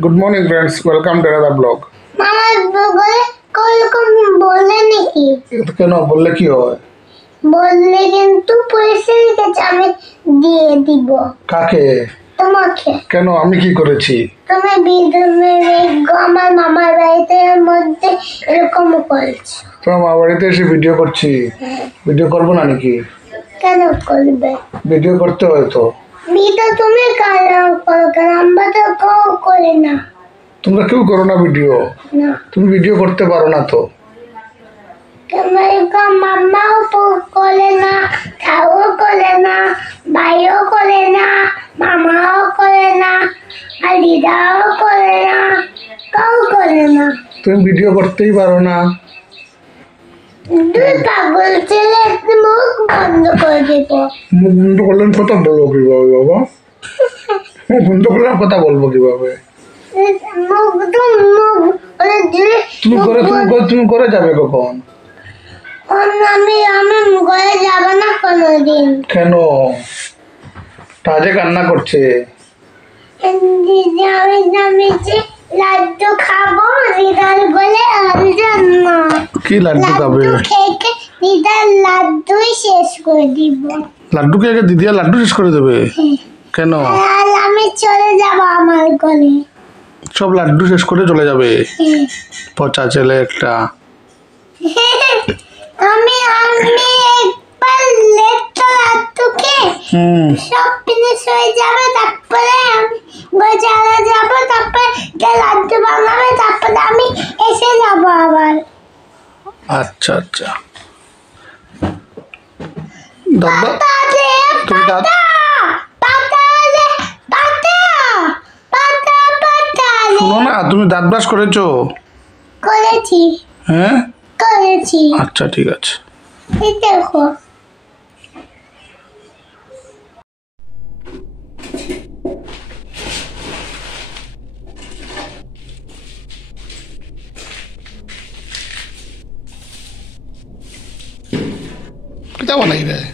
Good morning, friends. Welcome to another vlog. মামা বলে কোরকম বলে নাকি কেন বললে কি হয়? বললে কিন্তু পুলিশের কাছে আমি দিয়ে দিব। কাকে? তোমাকে। কেন আমি কি করেছি? তুমি বিধর্মে আমার মামার বাড়িতে মধ্যে এরকম করেছো। তোমার মা বাড়িতে এসে ভিডিও করছি। ভিডিও করবো না নাকি? কেন করবে? ভিডিও করতে হয় তো। ভিডিও তুমি করো কেন? আমরা তো কেউ করি না। তোমরা কেউ করো না ভিডিও? না। তুমি ভিডিও করতে পারো না তো। মামাও করে না, খাও করে না, ভাইও করে না, মামাও করে না, আর দিদাও করে না, কেউ করে না। তুমি ভিডিও করতেই পারো না। তুই পাগল ছেলে, মুখ বন্ধ করে দিব। মুখ বন্ধ করলেন কথা বলবো কিভাবে বাবা? মুখ বন্ধ করলে কথা বলবো কিভাবে? তুমি করে যাবে কখন? আমি ঘরে যাব না কোনোদিন। কেন? কাজে কান্না করছে। আমি যে লাড্ডু খাবো, দিদার বলে জন্য কি লাড্ডু খাবে? খেয়ে দিদার লাড্ডুই শেষ করে দিব। লাড্ডু কে আগে দিদি লাড্ডু শেষ করে দেবে? কেন? আর আমি চলে যাব আমার ঘরে। সব লাড্ডু শেষ করে চলে যাবে? পচা ছেলে একটা। আমি একবার লেটটা লাড্ডু খেয়ে সব ফিনিশ হয়ে যাবে, তারপরে আমি গোজালা যাব, তারপরে লাড্ডু বানাবে, তারপরে আমি এসে যাব আবার। আচ্ছা আচ্ছা। দাদা তুমি শোনো না, তুমি দাঁত ব্রাশ করেছো? করেছি। হ্যাঁ করেছি। আচ্ছা ঠিক আছে। এই দেখো। क्या बनाई रहे?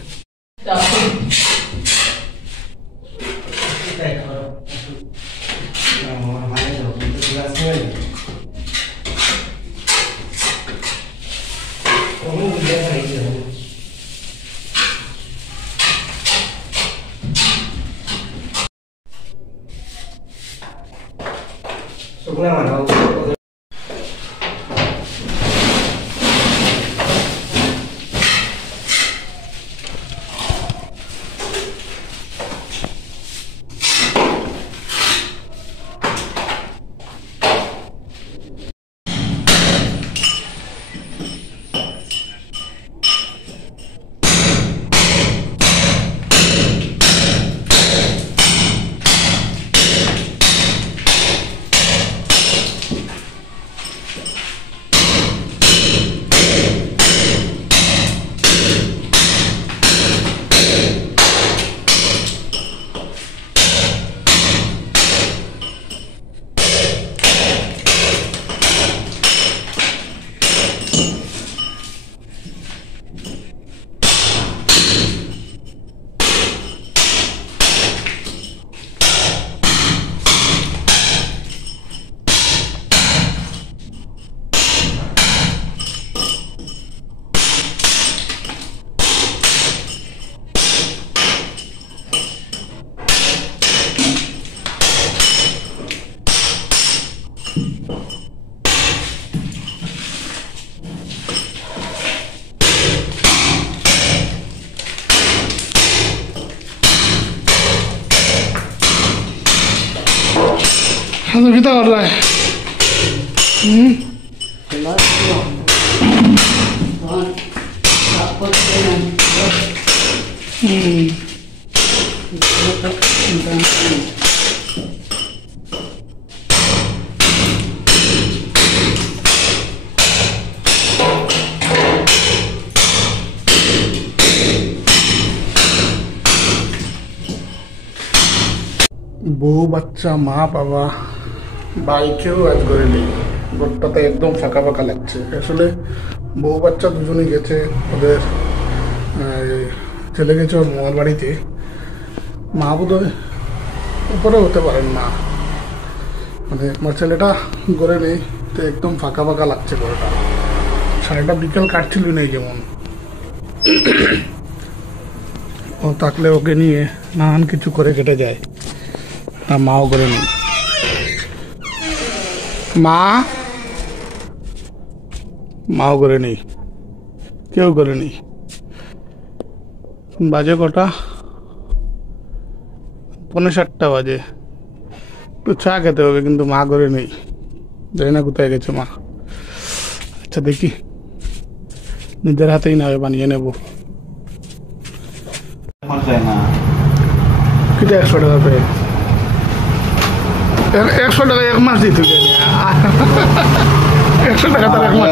हाँ तो कितना कर रहा है? বউ বাচ্চা মা বাবা বাইকেও আজ করে নেই, ঘরটাতে একদম ফাঁকা ফাঁকা লাগছে। আসলে বউ বাচ্চা দুজনেই গেছে, ওদের চলে গেছে ওর মামার বাড়িতে। মা বোধহয় উপরে হতে পারেন না, মানে আমার ছেলেটা ঘরে নেই, তো একদম ফাঁকা ফাঁকা লাগছে ঘরটা। সারাটা বিকেল কাটছিল নেই যেমন, ও থাকলে ওকে নিয়ে নানান কিছু করে কেটে যায়। আর মাও ঘরে নেই। মাও ঘরে নেই, কেউ ঘরে নেই। বাজে কটা? 7:45 বাজে। একটু চা খেতে হবে, কিন্তু মা ঘরে নেই, জানি না কোথায় গেছে মা। আচ্ছা দেখি, নিজের হাতেই না বানিয়ে নেব। কিটা 100 টাকা পেয়ে 100 টাকা 1 মাস দিতে 100 টাকা তার 1 মাস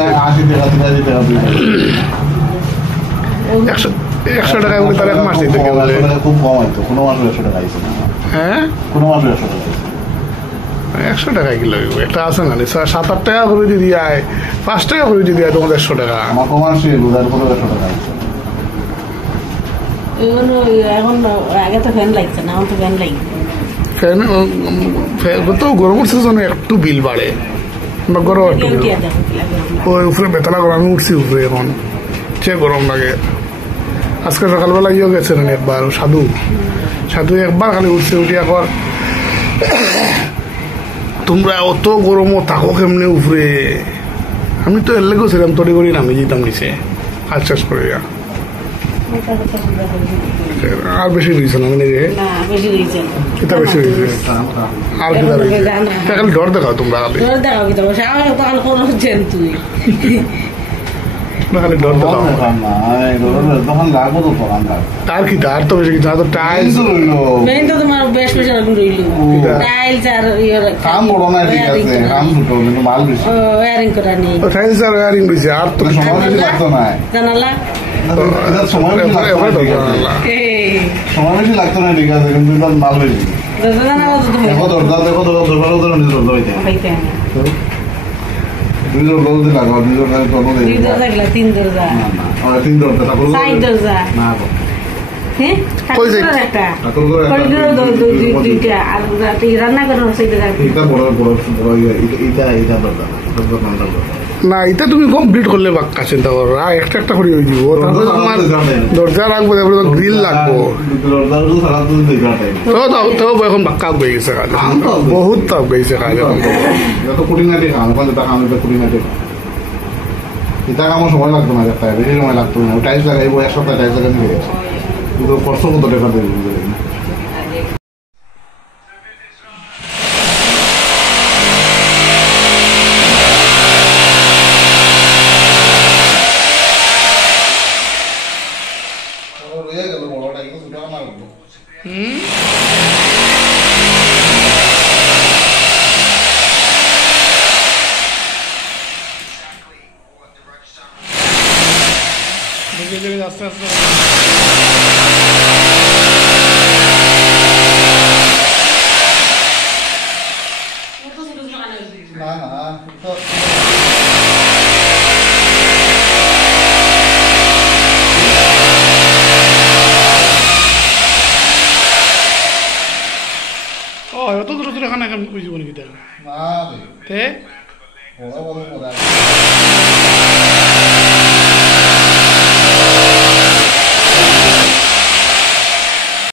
100 টাকা তার 1 মাস দিতে খুব কম হয়তো, কোনো মাসে 100 টাকা আইছে না। হ্যাঁ, কোনো মাসে 100 টাকা 100 টাকা কি লাগবে? একটা আছে না 7-8 টাকা করে যদি আয়, 5 টাকা করে যদি আয়, তোমাদের 100 টাকা। আমার কমার্সে রোজার পরে 100 টাকা আইছে। এখন আগে তো ফ্যান লাগছে না, এখন তো ফ্যান লাগছে। ফ্যান তো গরমের সিজনে একটু বিল বাড়ে, গরম একটু ওই উপরে বেতলা গরম। আমি উঠছি উপরে, এখন সে গরম লাগে। আজকে সকালবেলা ইয়ে গেছিলেন একবার, সাধু একবার খালি উঠছে, উঠি এখন তোমরা অত গরমও থাকো কেমনে উপরে? আমি তো এলে গেছিলাম, তড়ি করি নামি যেতাম নিচে কাজ শেষ করে। আর বেশি রয়েছে না মানে কিতা বেশি রয়েছে? আর কিতা রয়েছে? খালি ডর দেখাও তোমরা, খালি খালি ডর দেখাও। আর কি আর তো বেশি কিছু, আর তো টাইলস তোমার বেশ বেশি টাইলস আর কাম বড় না, ঠিক আছে, কাম ছোট কিন্তু মাল বেশি। ওয়ারিং করা নেই, টাইলস আর ওয়ারিং রয়েছে, আর তো সময় বেশি লাগতো না। জানালা সময় বেশি লাগতো না, ঠিক আছে, কিন্তু মাল বেশি। দেখো দরজা, দেখো দরজা নিজের দরজা হইতে নিজের দরজা লাগাও, নিজের দরজা 3 দরজা 3 দরজা দরজা না না, এটা তুমি কমপ্লিট করলে বাক্কা চিন্তা করো, একটা করে হয়ে যাব। তারপরে তোমার দরজা রাখবো, তারপরে গ্রিল লাগবো, তো এখন বাক্কা হয়ে গেছে কাজ, বহুত তাপ গেছে কাজ। এটা আমার সময় লাগতো না, বেশি সময় লাগতো না। টাইলস লাগাইবো, 1 সপ্তাহ টাইলস লাগাই নিয়ে গেছে, কিন্তু কষ্ট কত টাকা দেবে। আস্তে আস্তে না এত দূর দূর খানা কেমন বুঝবো নাকি তাহলে? না